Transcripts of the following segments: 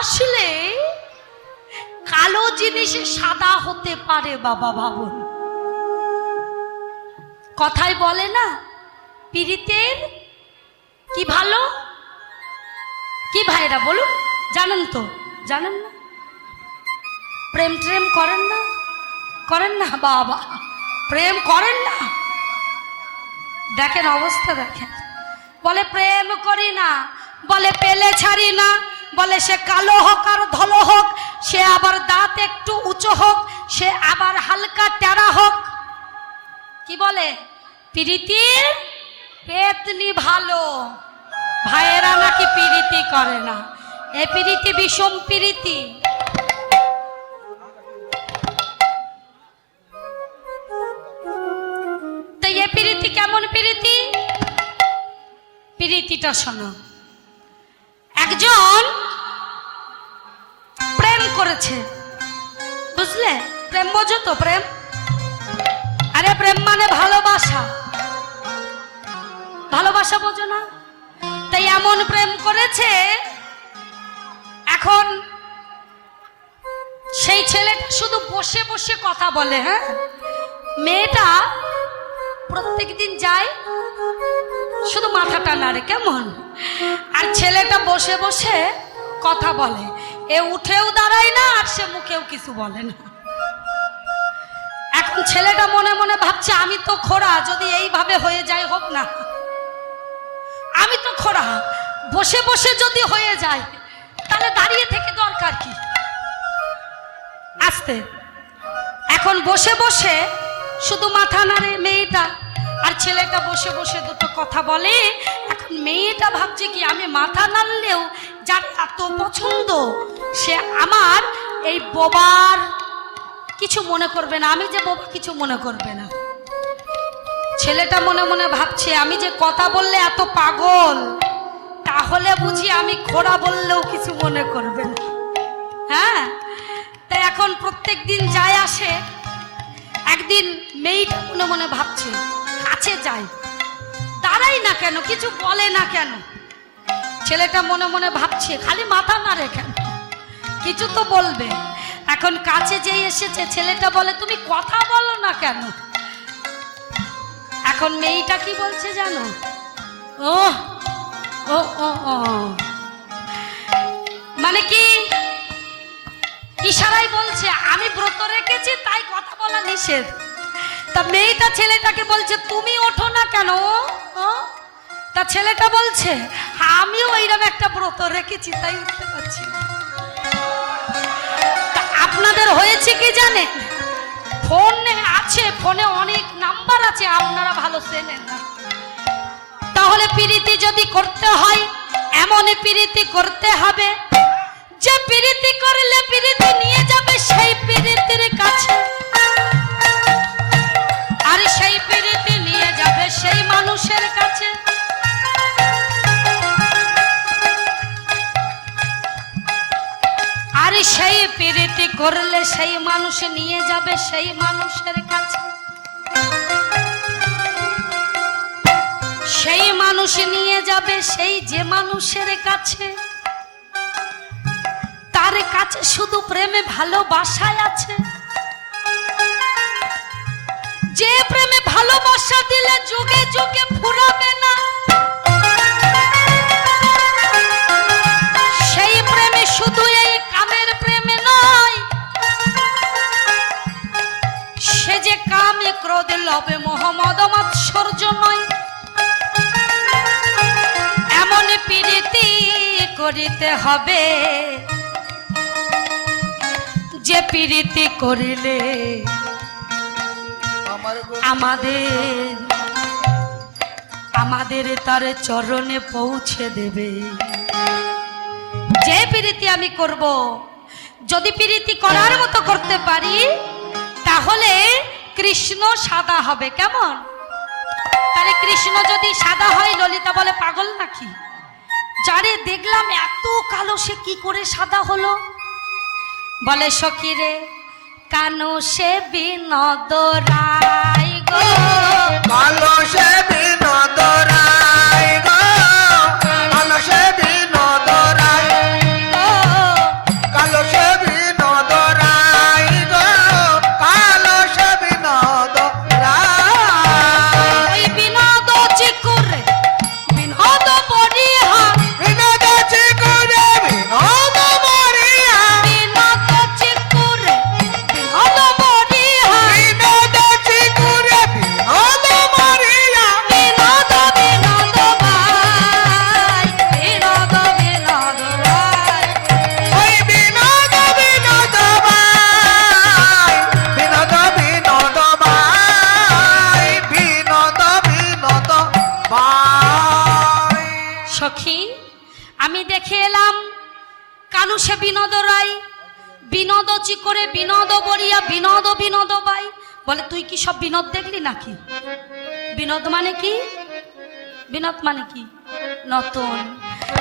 ভালোবাসলে কালো জিনিস সাদা হতে পারে। বাবা ভাবুন, কথাই বলে না পীড়িতের কি ভালো কি। ভাইরা বলুন, জানেন তো? জানেন না? প্রেম ট্রেম করেন না? করেন না? বাবা, প্রেম করেন না? দেখেন অবস্থা, দেখেন। বলে প্রেম করি না, বলে পেলে ছাড়ি না, বলে সে কালো হোক আর ধলো হোক, সে আবার দাঁত একটু উঁচু হোক, সে আবার হালকা টেরা হোক। কি বলে? প্রীতির পেতনি ভালো। ভাইয়েরা নাকি প্রীতি করে না। এ প্রীতি বিষম প্রীতি। তো এ প্রীতি কেমন প্রীতি? প্রীতিটা শোনো। একজন প্রেম করেছে, বুঝলে? প্রেম বোঝো তো? প্রেম, আরে প্রেম মানে ভালোবাসা। ভালোবাসা বোঝো না? তাই এমন প্রেম করেছে, এখন সেই ছেলেটা শুধু বসে বসে কথা বলে। হ্যাঁ, মেয়েটা প্রত্যেকদিন যায়, শুধু মাথাটা নাড়ে কেমন, আর ছেলেটা বসে বসে কথা বলে। এ উঠেও দাঁড়ায় না, আর সে মুখেও কিছু বলে না। এখন ছেলেটা মনে মনে ভাবছে, আমি তো খোড়া, যদি এইভাবে হয়ে যায় হোক না। আমি তো খোড়া, বসে বসে যদি হয়ে যায় তাহলে দাঁড়িয়ে থেকে দরকার কি? আস্তে। এখন বসে বসে শুধু মাথা নাড়ে মেয়েটা, আর ছেলেটা বসে বসে দুটো কথা বলে। এখন মেয়েটা ভাবছে কি, আমি মাথা নাড়লেও যার এত পছন্দ, সে আমার এই বোবার কিছু মনে করবে না, আমি যে বোবা কিছু মনে করবে না। ছেলেটা মনে মনে ভাবছে, আমি যে কথা বললে এত পাগল, তাহলে বুঝি আমি খোড়া বললেও কিছু মনে করবে না। হ্যাঁ, তাই এখন প্রত্যেক দিন যায় আসে। একদিন মেয়েটা মনে মনে ভাবছে, কাছে যায়, দাঁড়াই না কেন, কিছু বলে না কেন। ছেলেটা মনে মনে ভাবছে, খালি মাথা নাড়ে কেন, কিছু তো বলবে। এখন কাছে যেই এসেছে, ছেলেটা বলে, তুমি কথা বলো না কেন? এখন মেয়েটা কি বলছে জানো? ও ও ও ও, মানে কি ইশারাই বলছে আমি ব্রত রেখেছি, তাই কথা বলা নিষেধ। তা মেয়েটা ছেলেটাকে বলছে, তুমি ওঠো না কেন? তা ছেলেটা বলছে, আমিও এইরকম একটা ব্রত রেখেছি, তাই উঠতে পারছি না। তা আপনাদের হয়েছে কি জানেন? ফোনে আছে, ফোনে অনেক নাম্বার আছে, আপনারা ভালো চেনেন না। তাহলে প্রীতি যদি করতে হয়, এমন প্রীতি করতে হবে যে প্রীতি করলে প্রীতি নিয়ে যাবে সেই প্রীতির কাছে, আর সেই প্রীতি নিয়ে যাবে সেই মানুষের কাছে। আর সেই প্রীতি করলে সেই মানুষ নিয়ে যাবে সেই মানুষের কাছে। সেই মানুষ নিয়ে যাবে সেই যে মানুষের কাছে, তার কাছে শুধু প্রেমে ভালোবাসায় আছে। যে প্রেমে ভালোবাসা দিলে যুগে যুগে ফুরাবে না, সেই প্রেমে শুধু এই কামের প্রেমে নয়, সে যে কামে ক্রোধে লোভে মোহ মদ মাৎসর্য নয়। এমন প্রীতি করিতে হবে যে প্রীতি করিলে আমাদের তার চরণে পৌঁছে দেবে। যে প্রীতি আমি করব, যদি প্রীতি করার মতো করতে পারি, তাহলে কৃষ্ণ সাদা হবে। কেমন? তাহলে কৃষ্ণ যদি সাদা হয়, ললিতা বলে পাগল নাকি? যারে দেখলাম এত কালো, সে কি করে সাদা হলো? বলে সখী রে, কানো সে বিনোদ রায় গো, কালো সে বিনোদ রায় গো, কালো সে বিনোদ রায় গো, কানু সে বিনোদ রায়, বিনোদ চিকরে বিনোদ বরিয়া বিনোদ বিনোদ বাই। বলে তুই কি সব বিনোদ দেখলি নাকি? বিনোদ মানে কি? বিনোদ মানে কি? নতুন।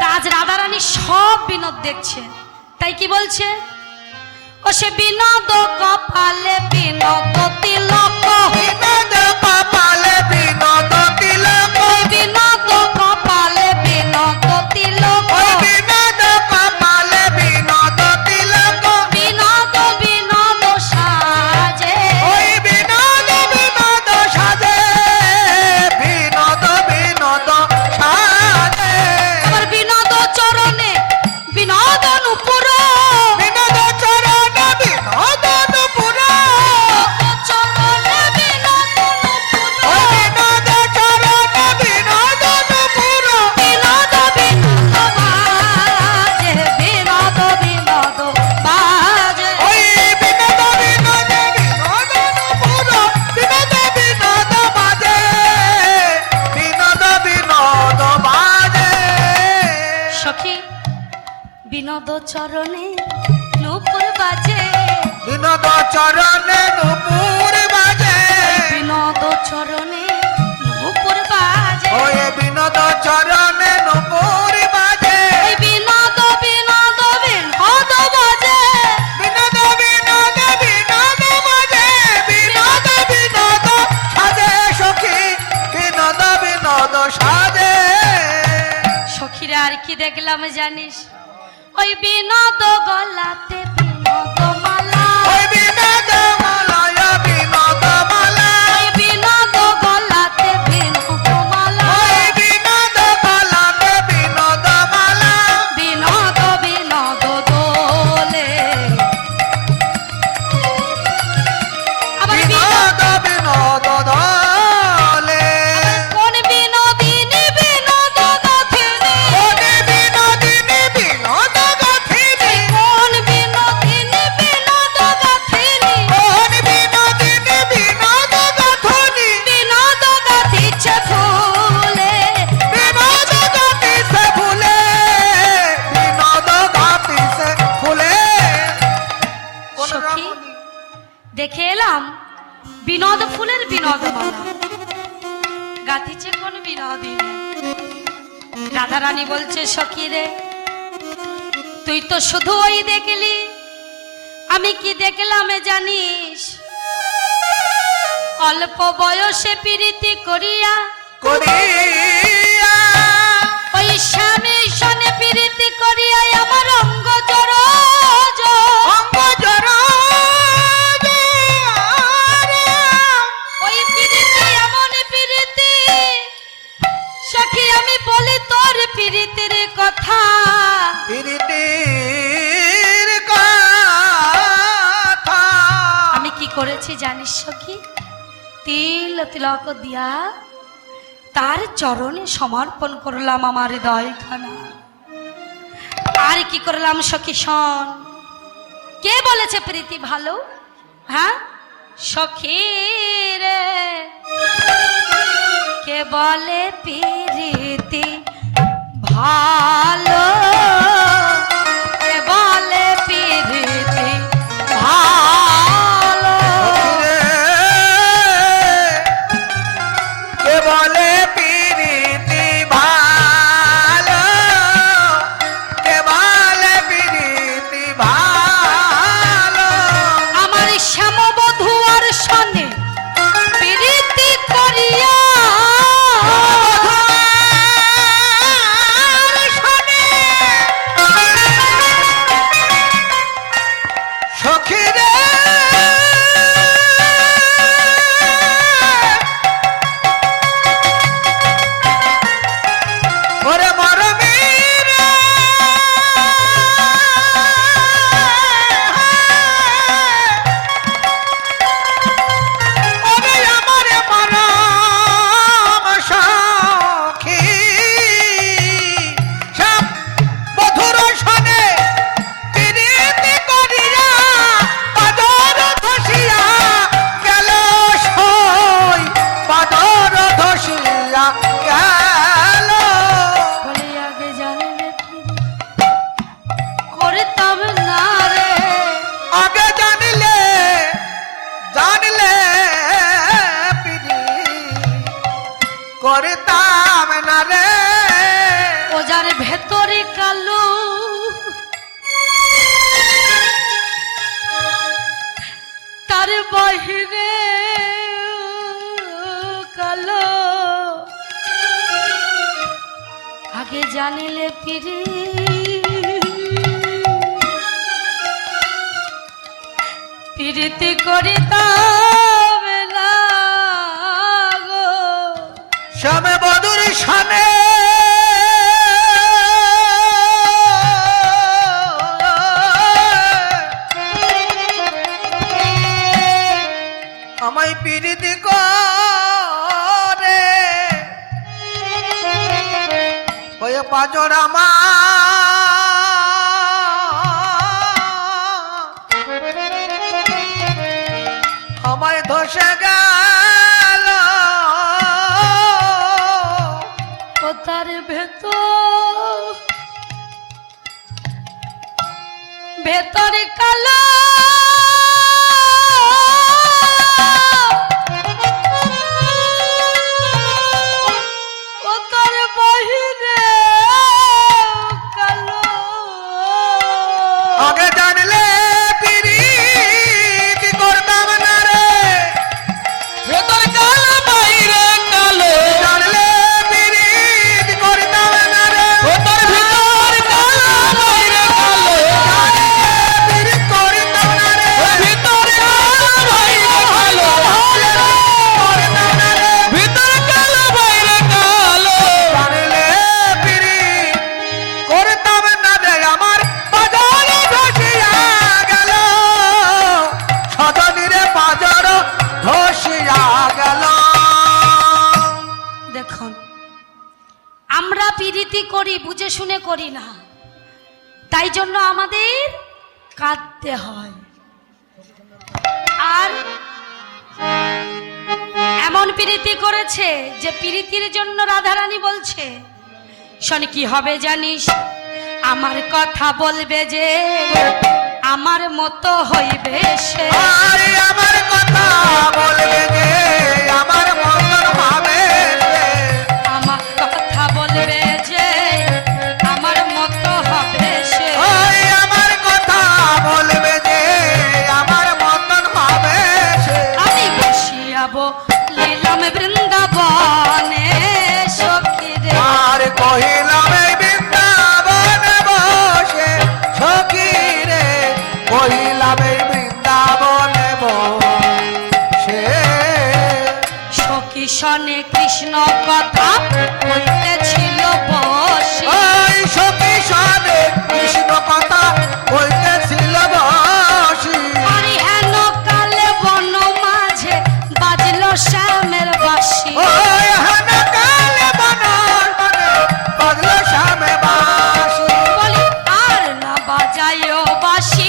তা আজ রাধারানী সব বিনোদ দেখছে, তাই কি বলছে? ও সে বিনোদ কপালে বিনোদ তিলক, বিনোদ কপালে বিনোদ তিলক, বিনোদ কপালে বিনোদ তিলক, ওই বিনোদ কপালে বিনোদ তিলক, বিনোদ বিনোদ সাজে, ওই বিনোদ বিনোদ সাজে, বিনোদ বিনোদ সাজে। আমার বিনোদ চরণে বিনোদ নুপুর, বিনোদ চরণে বিনোদ নুপুর, চরণে বিনোদ নুপুর, ওই বিনোদ চরণে বিনোদ নুপুর, বিনোদ বিনোদ বাজে, বিনোদ বিনোদ বাজে। ওই বিনোদ বিনোদ বিনোদ নুপুর, বিনোদ বিনোদ বাজে, বিনোদ বিনোদ বাজে। সখী বিনোদ চরণে নুপুর বাজে, বিনোদ চরণে নুপুর বাজে, বিনোদ চরণে নুপুর বাজে, ওই বিনোদ চরণে নুপুর বাজে, ওই বিনোদ বিনোদ বিনোদ বাজে, বিনোদ বিনোদ বিনোদ বাজে, বিনোদ বিনোদ সাজে সখী, বিনোদ বিনোদ সাজে। সখীরা আর কি দেখলাম জানিস? ওই বিনোদ গলাতে বিনোদ মালা, ওই বিনোদ মালায় বিনোদ মালা, ওই বিনোদ গলাতে বিনোদ মালা, ওই বিনোদ গলাতে বিনোদ মালা, বিনোদ বিনোদ দোলে। আবার বিনোদ বিনোদ দলে। কোন বিনোদিনী বিনোদ গাথিনী, কোন বিনোদিনী বিনোদ গাথিনী, কোন বিনোদিনী বিনোদ গাথিনী, কোন বিনোদিনী বিনোদ গাথনি, বিনোদ গাথিছে ফুলে, বিনোদ গাথিছে ফুলে, বিনোদ গাথিছে ফুলে। কোন সখী রমণী? দেখে এলাম বিনোদ ফুলের বিনোদ মালা গাথিছে কোন বিনোদিনী। রাধারানী বলছে সখী রে, তুই তো শুধু ওই দেখলি, আমি কি দেখলাম জানিস? অল্প বয়সে প্রীতি করিয়া করিয়া ওই স্বামী সনে প্রীতি করিয়া আমার অঙ্গ জড় অঙ্গ জড় ওই প্রীতি এমন প্রীতি, সখী আমি বলি তোর প্রীতির কথা। প্রীতির কথা। আমি কি করেছি জানিস সখী? তিল তিলক দিয়া তার চরণে সমর্পণ করলাম আমার হৃদয়খানা। আর কি করলাম সখী শোন। কে বলেছে প্রীতি ভালো? হ্যাঁ সখী রে, কে বলে প্রীতি ভালো? কে বলে প্রীতি ভালো? কে বলে প্রীতি ভালো, কে বলে প্রীতি ভালো। আমার শ্যামবধূ আর সনে প্রীতি করিয়া সখী রে ওরে মরমীর ওরে আমার মরম সখী, সব বধুর সনে প্রীতি করিয়া জানিলে পিরি প্রীতি করিতাম না গো। শ্যামে বদুর শানে আমায় পিরিতি করে ওই পাজর আমায় ধসে গেল ও তার ভেতরে কালো ও তার বাহিরে কালো। আগে জানলে পিরিতি করতাম না রে ভেতর কালো বাইরে কালো জানলে পিরিতি করতাম না রে ভেতর ভিতর কালো বাইরে কালো জানলে পিরিতি করতাম না রে ভিতর কালো বাইরে কালো করতাম না রে ভিতর কালো বাইরে কালো জানলে পিরিতি করতাম না রে আমার বাজারে ধসিয়া গেল সদনীরে বাজার ধসিয়া গেল। দেখুন আমরা প্রীতি করি বুঝে শুনে করি না, তাই জন্য আমাদের কাঁদতে হয়। আর এমন প্রীতি করেছে যে প্রীতির জন্য রাধারানী বলছে শোন কি হবে জানিস, আমার কথা বলবে যে আমার মতো হইবে সে। আরে আমার কথা বলবে যে আমার মতন ভাবে সে। আমার কথা বলবে যে আমার মতো হবে সে। ওই আমার কথা বলবে যে আমার মতন ভাবে সে। আমি বসিয়াবো লীলাম বৃন্দাবনে সখী রে। আর কহিলাম এই বৃন্দাবন বসে সখী রে কহিলাম এই বৃন্দাবন বসে। সখী শনে কৃষ্ণ কথা বলতেছিল বসি। ওই সখী সাধে কৃষ্ণ কথা কইতেছিল বসি। আরে হেন কালে বন মাঝে বাজলো শ্যামের বাঁশি। ওই হানাকালে বনর মনে বাজলো শ্যামে বাঁশি। বলি আর না বাজাইও বাঁশি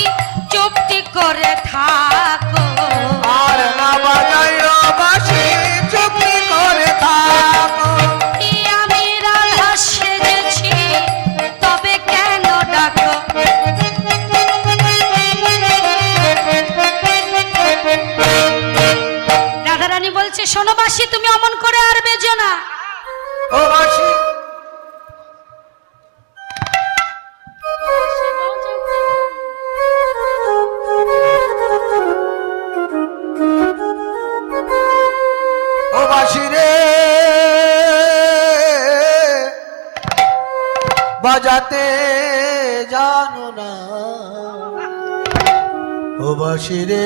চুপটি করে থাকো। আর না বাজাইও বাঁশি চুপটি করে থাকো। কি আমি রাধা সেজেছি তবে কেন ডাকো। রাধারানী বলছে শোনো বাঁশি তুমি অমন করে আর বেজো না। ও বাঁশি ও বাঁশি রে বাজাতে জানো না। ও বাঁশি রে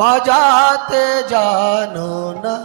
বাজাতে জানো না।